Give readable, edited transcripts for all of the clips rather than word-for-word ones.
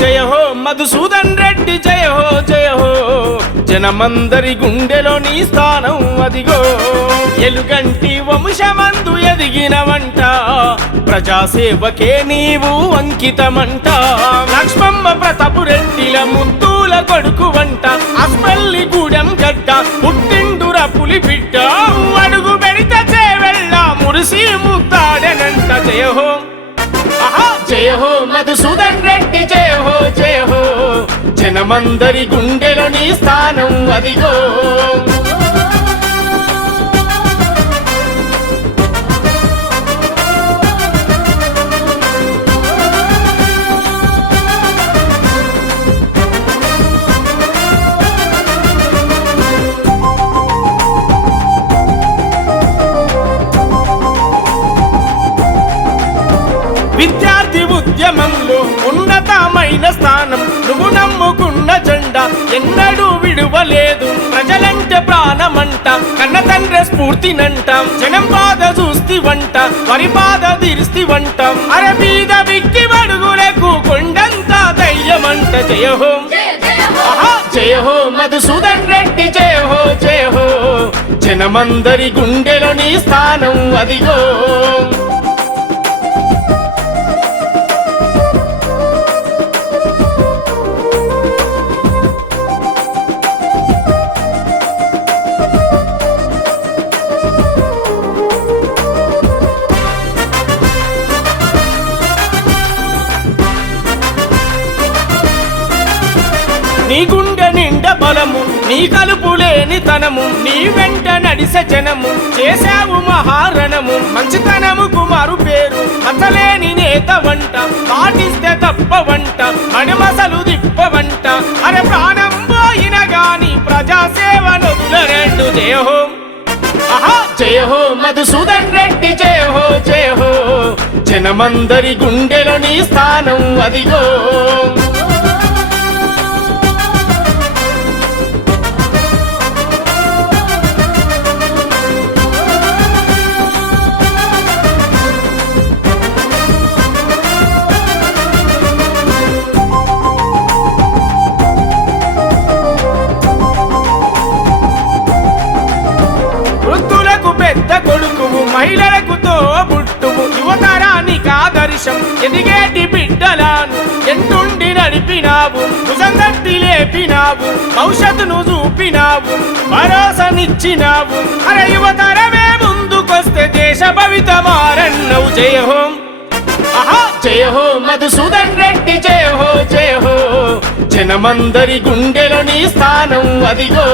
జయ హో మధుసూదన్ రెడ్డి జయ హో జయ హో, జనమందరి గుండెలో నీ స్థానం అదిగో. ఎలుగంటి వంశమందు ఎదిగిన వంట, ప్రజాసేవకే నీవు అంకితమంట. లక్ష్మమ్మ ప్రతాపు రెడ్డిల ముద్దుల కొడుకు వంట, అస్పల్లి గూడెం గడ్డ పుట్టిండుర పులి బిడ్డ. అడుగు పెడితే చేవెళ్ళ మురిసి ముద్దాడనంట. జయ హో జయ హో మధుసూదన్ రెడ్డి జయ హో జయ హో, జనమందరి గుండెలో నీ స్థానం అదిగో. విద్యార్థి ఉద్యమంలో ఉన్నతమైన స్థానం, నువ్వు నమ్ముకున్న జెండా ఎన్నడూ విడువలేదు. ప్రజలంటే ప్రాణమంట, కన్న తండ్రి స్ఫూర్తినంట. జనం బాధ చూస్తి వంట, వరి బాధ తీర్స్తి వంట. అరే బీద విక్కి వడుగులకు కొండంత ధైర్యమంట. జయ హో జయ హో మధుసూదన్ రెడ్డి జయ హో జయ హో, జనమందరి గుండెలో నీ స్థానం అదిగో. నీ గుండె నిండా బలము, నీ కలుపులేని తనము, నీ వెంట నడిసే జనము, చేశావు మహారణము. మంచితనముకు మారు పేరు, మసలేని నేత వంట, పాటిస్తే తప్ప వంట, మణిమసలు దిప్ప వంట. అరే ప్రాణం పోయిన గాని ప్రజాసేవ నొదులరెండు. జయ హో జయ హో మధుసూదన్ రెడ్డి జయ హో జయ హో, జనమందరి గుండెలో నీ స్థానం అదిగో. పెద్ద కొడుకువు, మహిళలకు తోబుట్టువు, యువతరానికి ఆదర్శం, ఎదిగేటి బిడ్డలాను ఎంటుండి నడిపినావు. భుజంగట్టి లేపినావు, భవిష్యత్తును చూపినావు, భరోసానిచ్చినావు. అరే యువతరమే ముందుకొస్తే దేశ భవిత మారన్నవు. జయ హో జయ హో మధుసూదన్ రెడ్డి జయ హో జయ హో, జనమందరి గుండెలో నీ స్థానం అదిగో.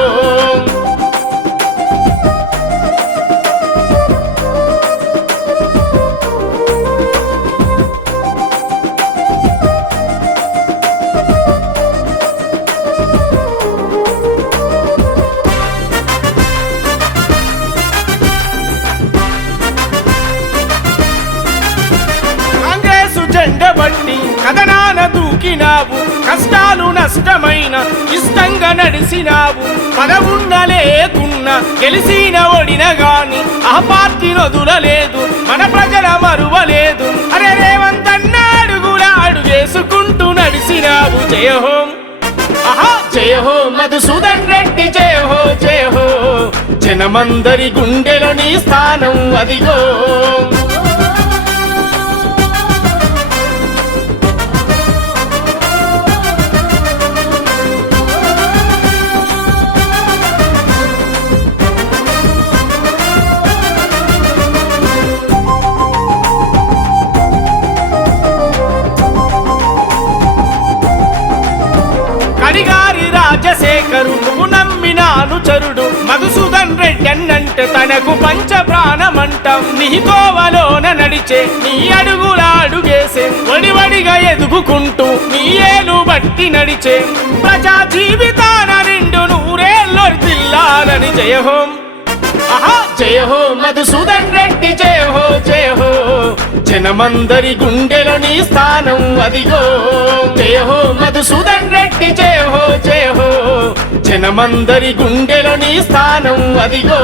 బట్టి కథనాన దూకినావు, కష్టాలు నష్టమైన ఇష్టంగా నడిసినావు. పదవున్న లేకున్నా గెలిసిన ఓడిన గాని ఆ పార్టీ నొదులలేదు, మన ప్రజల మరువలేదు. అరే రేవంతన్న అడుగుల అడుగేసుకుంటూ నడిసినావు. జయ హో జయ హో మధుసూదన్ రెడ్డి జయ హో జయ హో, జనమందరి గుండెలో నీ స్థానం అదిగో. కడిగారి రాజశేఖరు నువ్వు నమ్మిన అనుచరుడు, మధుసూదన్ రెడ్డి అన్నంటే తనకు పంచ ప్రాణమంటాం. నీ కోవలోన నడిచే, నీ అడుగుల అడుగేసే, వడివడిగా ఎదుగుకుంటూ నీ ఏలు బట్టి నడిచే. ప్రజా జీవితాన నిండు నూరేళ్ళు తిల్లాలని. జయ హో జయ హో మధుసూదన్ రెడ్డి జయ హో జయ హో, జనమందరి గుండెలో నీ స్థానం అదిగో. జయ హో మధుసూదన్ రెడ్డి జయ హో జయ హో, జనమందరి గుండెలో నీ స్థానం అదిగో.